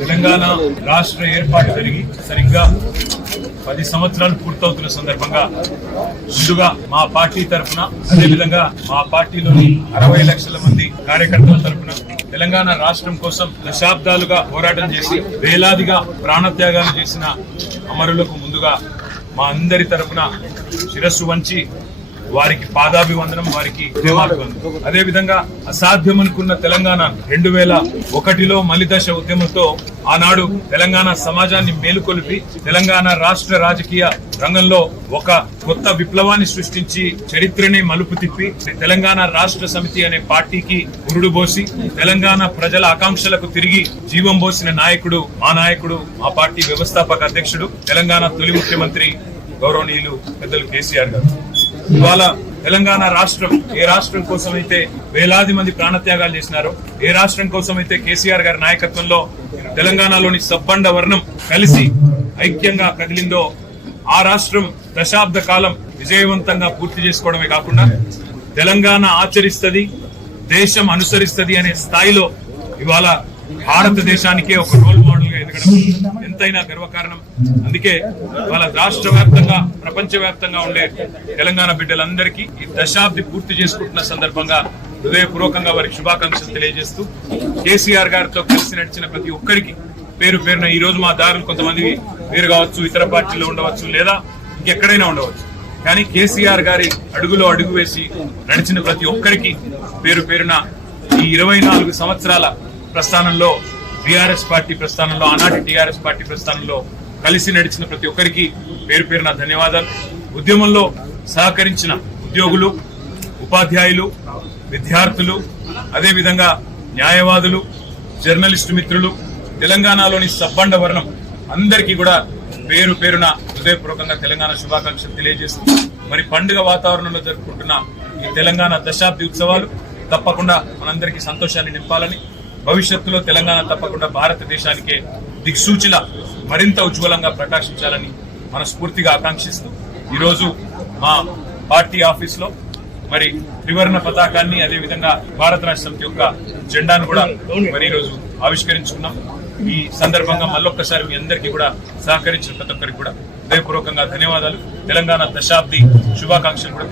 తెలంగాణ రాష్ట్ర ఏర్పాటు జరిగి సరిగ్గా పది సంవత్సరాలు పూర్తవుతున్న సందర్భంగా ముందుగా మా పార్టీ తరఫున అదేవిధంగా మా పార్టీలోని అరవై లక్షల మంది కార్యకర్తల తరఫున తెలంగాణ రాష్ట్రం కోసం దశాబ్దాలుగా పోరాటం చేసి వేలాదిగా ప్రాణత్యాగాలు చేసిన అమరులకు ముందుగా మా అందరి తరఫున శిరస్సు వంచి వారికి పాదాభివందనం వారికి అదే విధంగా అసాధ్యం అనుకున్న తెలంగాణ రెండు వేల ఒకటిలో మలిదశ ఉద్యమంతో ఆనాడు తెలంగాణ సమాజాన్ని మేలుకొలిపి తెలంగాణ రాష్ట్ర రాజకీయ రంగంలో ఒక కొత్త విప్లవాన్ని సృష్టించి చరిత్రనే మలుపు తిప్పి తెలంగాణ రాష్ట్ర సమితి అనే పార్టీకి గురుడు పోసి తెలంగాణ ప్రజల ఆకాంక్షలకు తిరిగి జీవం పోసిన నాయకుడు మా నాయకుడు మా పార్టీ వ్యవస్థాపక అధ్యక్షుడు తెలంగాణ తొలి ముఖ్యమంత్రి గౌరవనీయులు పెద్దలు కేసీఆర్ గారు. ఇవాళ తెలంగాణ రాష్ట్రం ఏ రాష్ట్రం కోసం అయితే వేలాది మంది ప్రాణత్యాగాలు చేసినారో ఏ రాష్ట్రం కోసం అయితే కేసీఆర్ గారి నాయకత్వంలో తెలంగాణలోని సబ్బండ వర్ణం కలిసి ఐక్యంగా కదిలిందో ఆ రాష్ట్రం దశాబ్ద కాలం విజయవంతంగా పూర్తి చేసుకోవడమే కాకుండా తెలంగాణ ఆచరిస్తది దేశం అనుసరిస్తది అనే స్థాయిలో ఇవాళ భారతదేశానికే ఒక రోల్ మోడల్ ఎదగడం ఎంతైనా గర్వకారణం. అందుకే వాళ్ళ రాష్ట్ర వ్యాప్తంగా ప్రపంచ వ్యాప్తంగా ఉండే తెలంగాణ బిడ్డలందరికీ ఈ దశాబ్ది పూర్తి చేసుకుంటున్న సందర్భంగా హృదయపూర్వకంగా వారికి శుభాకాంక్షలు తెలియజేస్తూ కేసీఆర్ గారితో కలిసి నడిచిన ప్రతి ఒక్కరికి పేరు పేరున ఈ రోజు మా దారులు కొంతమంది వేరు కావచ్చు ఇతర పార్టీలో ఉండవచ్చు లేదా ఇంకెక్కడైనా ఉండవచ్చు. కానీ కేసీఆర్ గారి అడుగులో అడుగు వేసి నడిచిన ప్రతి ఒక్కరికి పేరు పేరున ఈ ఇరవై నాలుగు సంవత్సరాల ప్రస్థానంలో బీఆర్ఎస్ పార్టీ ప్రస్థానంలో ఆనాటి టీఆర్ఎస్ పార్టీ ప్రస్థానంలో కలిసి నడిచిన ప్రతి ఒక్కరికి పేరు పేరున ధన్యవాదాలు. ఉద్యమంలో సహకరించిన ఉద్యోగులు ఉపాధ్యాయులు విద్యార్థులు అదేవిధంగా న్యాయవాదులు జర్నలిస్టు మిత్రులు తెలంగాణలోని సబ్బండ వర్ణం అందరికీ కూడా పేరు పేరున హృదయపూర్వకంగా తెలంగాణ శుభాకాంక్షలు తెలియజేస్తూ మరి పండుగ వాతావరణంలో జరుపుకుంటున్న ఈ తెలంగాణ దశాబ్ది ఉత్సవాలు తప్పకుండా మనందరికీ సంతోషాన్ని నింపాలని భవిష్యత్తులో తెలంగాణ తప్పకుండా భారతదేశానికే దిక్సూచిల మరింత ఉజ్వలంగా ప్రకాశించాలని మనస్ఫూర్తిగా ఆకాంక్షిస్తూ ఈరోజు మా పార్టీ ఆఫీస్లో మరి త్రివర్ణ పతాకాన్ని అదే విధంగా భారత రాష్ట్రం యొక్క జెండాను కూడా మరి ఈరోజు ఆవిష్కరించుకున్నాం. ఈ సందర్భంగా మళ్ళొక్కసారి మీ అందరికీ కూడా సహకరించిన ప్రతి ఒక్కరికి కూడా హృదయపూర్వకంగా ధన్యవాదాలు. తెలంగాణ దశాబ్ది శుభాకాంక్షలు కూడా